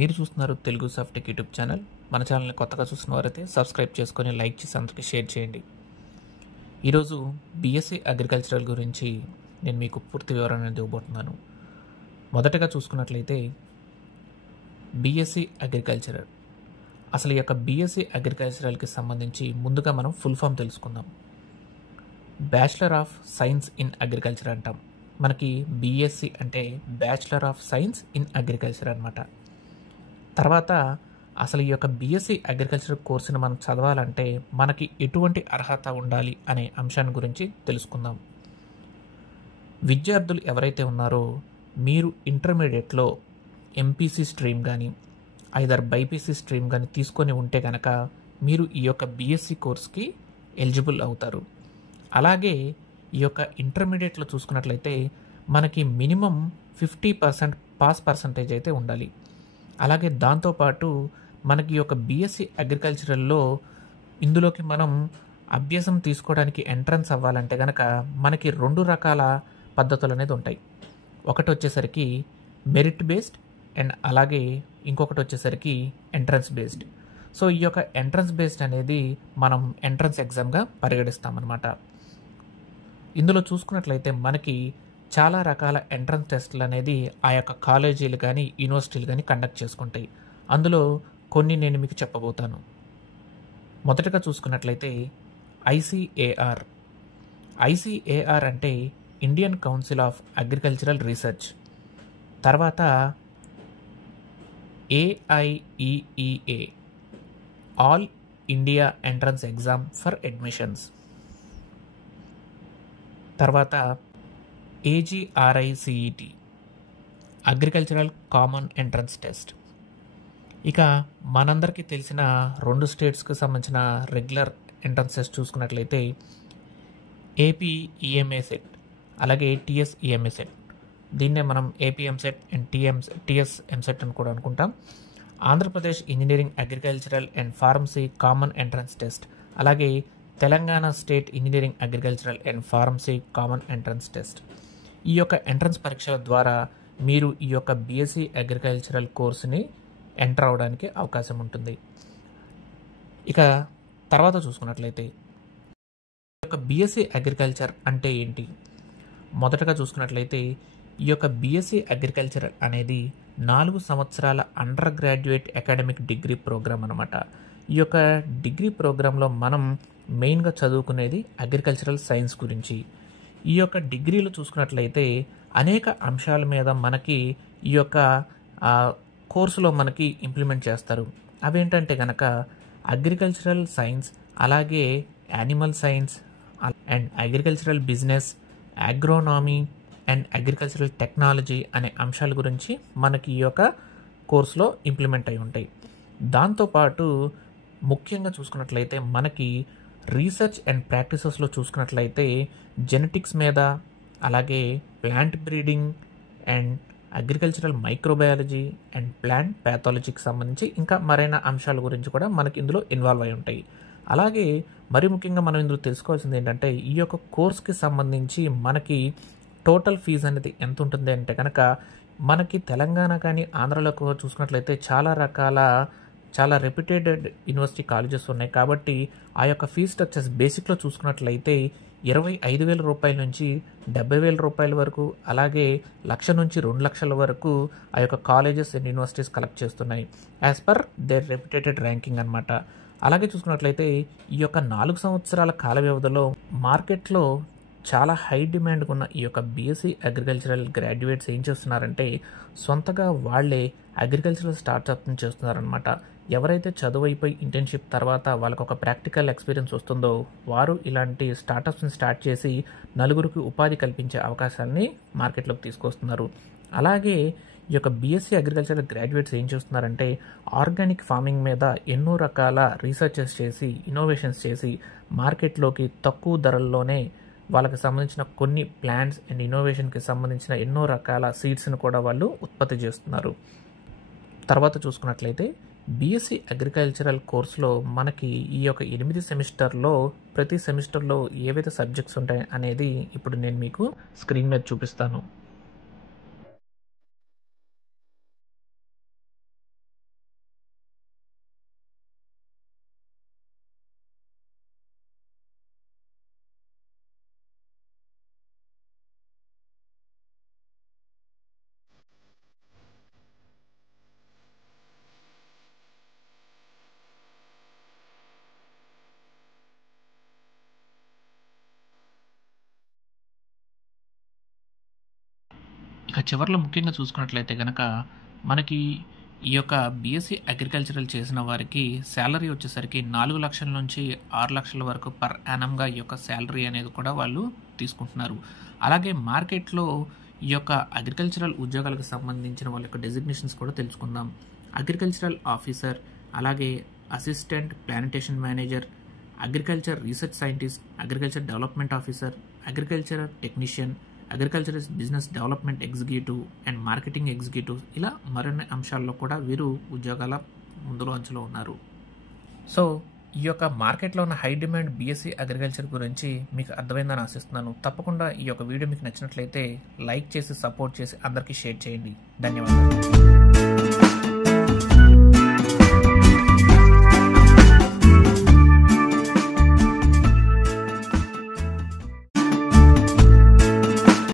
మీరు చూస్తున్నారు Telugu Softech YouTube channel. మన ఛానల్ని కొత్తగా చూస్తున్న వారైతే సబ్స్క్రైబ్ చేసుకొని లైక్ చేసి అందరికీ షేర్ చేయండి. ఈరోజు బీఎస్సీ అగ్రికల్చరల్ గురించి నేను మీకు పూర్తి వివరణ ఇవ్వబోతున్నాను. మొదటగా చూసుకున్నట్లయితే బీఎస్సీ అగ్రికల్చరల్, అసలు ఈ యొక్క బీఎస్సీ అగ్రికల్చరల్కి సంబంధించి ముందుగా మనం ఫుల్ ఫామ్ తెలుసుకుందాం. Bachelor of science in agriculture అంటాం. మనకి బీఎస్సీ అంటే bachelor of science in agriculture అనమాట. తర్వాత అసలు ఈ యొక్క బీఎస్సీ అగ్రికల్చర్ కోర్సును మనం చదవాలంటే మనకి ఎటువంటి అర్హత ఉండాలి అనే అంశాన్ని గురించి తెలుసుకుందాం. విద్యార్థులు ఎవరైతే ఉన్నారో మీరు ఇంటర్మీడియట్లో ఎంపీసీ స్ట్రీమ్ కానీ ఐదర్ బైపీసీ స్ట్రీమ్ కానీ తీసుకొని ఉంటే కనుక మీరు ఈ యొక్క బీఎస్సీ కోర్స్కి ఎలిజిబుల్ అవుతారు. అలాగే ఈ యొక్క ఇంటర్మీడియట్లో చూసుకున్నట్లయితే మనకి మినిమం 50% పాస్ పర్సంటేజ్ అయితే ఉండాలి. అలాగే దాంతోపాటు మనకి ఈ యొక్క బీఎస్సీ అగ్రికల్చరల్లో ఇందులోకి మనం అభ్యాసం తీసుకోవడానికి ఎంట్రన్స్ అవ్వాలంటే కనుక మనకి 2 రకాల పద్ధతులు అనేది ఉంటాయి. ఒకటి వచ్చేసరికి మెరిట్ బేస్డ్ అండ్ అలాగే ఇంకొకటి వచ్చేసరికి ఎంట్రన్స్ బేస్డ్. సో ఈ యొక్క ఎంట్రన్స్ బేస్డ్ అనేది మనం ఎంట్రన్స్ ఎగ్జామ్గా పరిగణిస్తామన్నమాట. ఇందులో చూసుకున్నట్లయితే మనకి చాలా రకాల ఎంట్రన్స్ టెస్టులు అనేది ఆ యొక్క కాలేజీలు కానీ యూనివర్సిటీలు కానీ కండక్ట్ చేసుకుంటాయి. అందులో కొన్ని నేను మీకు చెప్పబోతాను. మొదటగా చూసుకున్నట్లయితే ఐసీఏఆర్. ఐసీఏఆర్ అంటే Indian council of agricultural research. తర్వాత AIEEA, all India entrance exam for admissions. తర్వాత AGRICET, agricultural common entrance test. ఇక మనందరికీ తెలిసిన 2 స్టేట్స్కి సంబంధించిన రెగ్యులర్ ఎంట్రన్స్ టెస్ట్ చూసుకున్నట్లయితే ఏపీ ఈఎంఏ సెట్ అలాగే టీఎస్ ఈఎంఏ సెట్. దీన్నే మనం AP EAMCET and TS EAMCET అని కూడా అనుకుంటాం. Andhra Pradesh engineering agricultural and pharmacy common entrance test, అలాగే Telangana state engineering agricultural and pharmacy common entrance test. ఈ యొక్క ఎంట్రన్స్ పరీక్షల ద్వారా మీరు ఈ యొక్క బీఎస్సీ అగ్రికల్చరల్ కోర్సుని ఎంటర్ అవడానికి అవకాశం ఉంటుంది. ఇక తర్వాత చూసుకున్నట్లయితే ఈ యొక్క బీఎస్సీ అగ్రికల్చర్ అంటే ఏంటి? మొదటగా చూసుకున్నట్లయితే ఈ యొక్క బీఎస్సీ అగ్రికల్చర్ అనేది 4 సంవత్సరాల under graduate academic degree program అనమాట. ఈ యొక్క డిగ్రీ ప్రోగ్రాంలో మనం మెయిన్గా చదువుకునేది అగ్రికల్చరల్ సైన్స్ గురించి. ఈ యొక్క డిగ్రీలు చూసుకున్నట్లయితే అనేక అంశాల మీద మనకి ఈ యొక్క కోర్సులో మనకి ఇంప్లిమెంట్ చేస్తారు. అవేంటంటే కనుక అగ్రికల్చరల్ సైన్స్, అలాగే animal science and agricultural business, agronomy and agricultural technology అనే అంశాల గురించి మనకి ఈ యొక్క కోర్సులో ఇంప్లిమెంట్ అయి ఉంటాయి. దాంతోపాటు ముఖ్యంగా చూసుకున్నట్లయితే మనకి రీసెర్చ్ అండ్ ప్రాక్టీసెస్లో చూసుకున్నట్లయితే జెనెటిక్స్ మీద, అలాగే plant breeding and agricultural microbiology and plant ప్యాథాలజీకి సంబంధించి ఇంకా మరైన అంశాల గురించి కూడా మనకి ఇందులో ఇన్వాల్వ్ అయి ఉంటాయి. అలాగే మరి ముఖ్యంగా మనం ఇందులో తెలుసుకోవాల్సింది ఏంటంటే ఈ యొక్క కోర్స్కి సంబంధించి మనకి టోటల్ ఫీజు అనేది ఎంత ఉంటుంది అంటే కనుక మనకి తెలంగాణ కానీ ఆంధ్రాలో చూసుకున్నట్లయితే చాలా రెప్యూటెడ్ యూనివర్సిటీ కాలేజెస్ ఉన్నాయి. కాబట్టి ఆ యొక్క ఫీజ్ స్ట్రక్చర్స్ బేసిక్లో చూసుకున్నట్లయితే 25,000 రూపాయల నుంచి 70,000 రూపాయల వరకు, అలాగే 1,00,000 నుంచి 2,00,000 వరకు ఆ యొక్క కాలేజెస్ అండ్ యూనివర్సిటీస్ కలెక్ట్ చేస్తున్నాయి as per their reputed ranking అనమాట. అలాగే చూసుకున్నట్లయితే ఈ యొక్క 4 సంవత్సరాల కాల వ్యవధిలో మార్కెట్లో చాలా హై డిమాండ్ ఉన్న ఈ యొక్క బీఎస్సీ అగ్రికల్చరల్ గ్రాడ్యుయేట్స్ ఏం చేస్తున్నారంటే సొంతగా వాళ్ళే అగ్రికల్చరల్ స్టార్ట్అప్ని చేస్తున్నారనమాట. ఎవరైతే చదువు అయిపోయి ఇంటర్న్షిప్ తర్వాత వాళ్ళకు ఒక ప్రాక్టికల్ ఎక్స్పీరియన్స్ వస్తుందో వారు ఇలాంటి స్టార్టప్స్ని స్టార్ట్ చేసి నలుగురికి ఉపాధి కల్పించే అవకాశాలని మార్కెట్లోకి తీసుకొస్తున్నారు. అలాగే ఈ యొక్క బీఎస్సీ అగ్రికల్చరల్ గ్రాడ్యుయేట్స్ ఏం చేస్తున్నారంటే ఆర్గానిక్ ఫార్మింగ్ మీద ఎన్నో రకాల రీసెర్చెస్ చేసి ఇన్నోవేషన్స్ చేసి మార్కెట్లోకి తక్కువ ధరల్లోనే వాళ్ళకి సంబంధించిన కొన్ని ప్లాంట్స్ అండ్ ఇన్నోవేషన్కి సంబంధించిన ఎన్నో రకాల సీడ్స్ని కూడా వాళ్ళు ఉత్పత్తి చేస్తున్నారు. తర్వాత చూసుకున్నట్లయితే బీఎస్సీ అగ్రికల్చరల్ కోర్సులో మనకి ఈ యొక్క 8 సెమిస్టర్లో ప్రతి సెమిస్టర్లో ఏవైతే సబ్జెక్ట్స్ ఉంటాయి అనేది ఇప్పుడు నేను మీకు స్క్రీన్ మీద చూపిస్తాను. చివర్లో ముఖ్యంగా చూసుకున్నట్లయితే గనక మనకి ఈ యొక్క బీఎస్సీ అగ్రికల్చరల్ చేసిన వారికి శాలరీ వచ్చేసరికి 4,00,000 నుంచి 6,00,000 వరకు పర్ యానమ్‌గా ఈ యొక్క శాలరీ అనేది కూడా వాళ్ళు తీసుకుంటున్నారు. అలాగే మార్కెట్‌లో ఈ యొక్క అగ్రికల్చరల్ ఉద్యోగాలకు సంబంధించిన వాళ్ళ యొక్క డెసిగ్నేషన్స్ కూడా తెలుసుకుందాం. అగ్రికల్చరల్ ఆఫీసర్, అలాగే assistant plantation manager, agriculture research scientist, agriculture development officer, agriculture technician, agriculture business development executive and marketing executive, ఇలా మరిన్ని అంశాల్లో కూడా వీరు ఉద్యోగాల ముందులో అంచులో ఉన్నారు. సో ఈ యొక్క మార్కెట్లో ఉన్న హై డిమాండ్ బీఎస్సీ అగ్రికల్చర్ గురించి మీకు అర్థమైందని ఆశిస్తున్నాను. తప్పకుండా ఈ యొక్క వీడియో మీకు నచ్చినట్లయితే లైక్ చేసి సపోర్ట్ చేసి అందరికీ షేర్ చేయండి. ధన్యవాదాలు.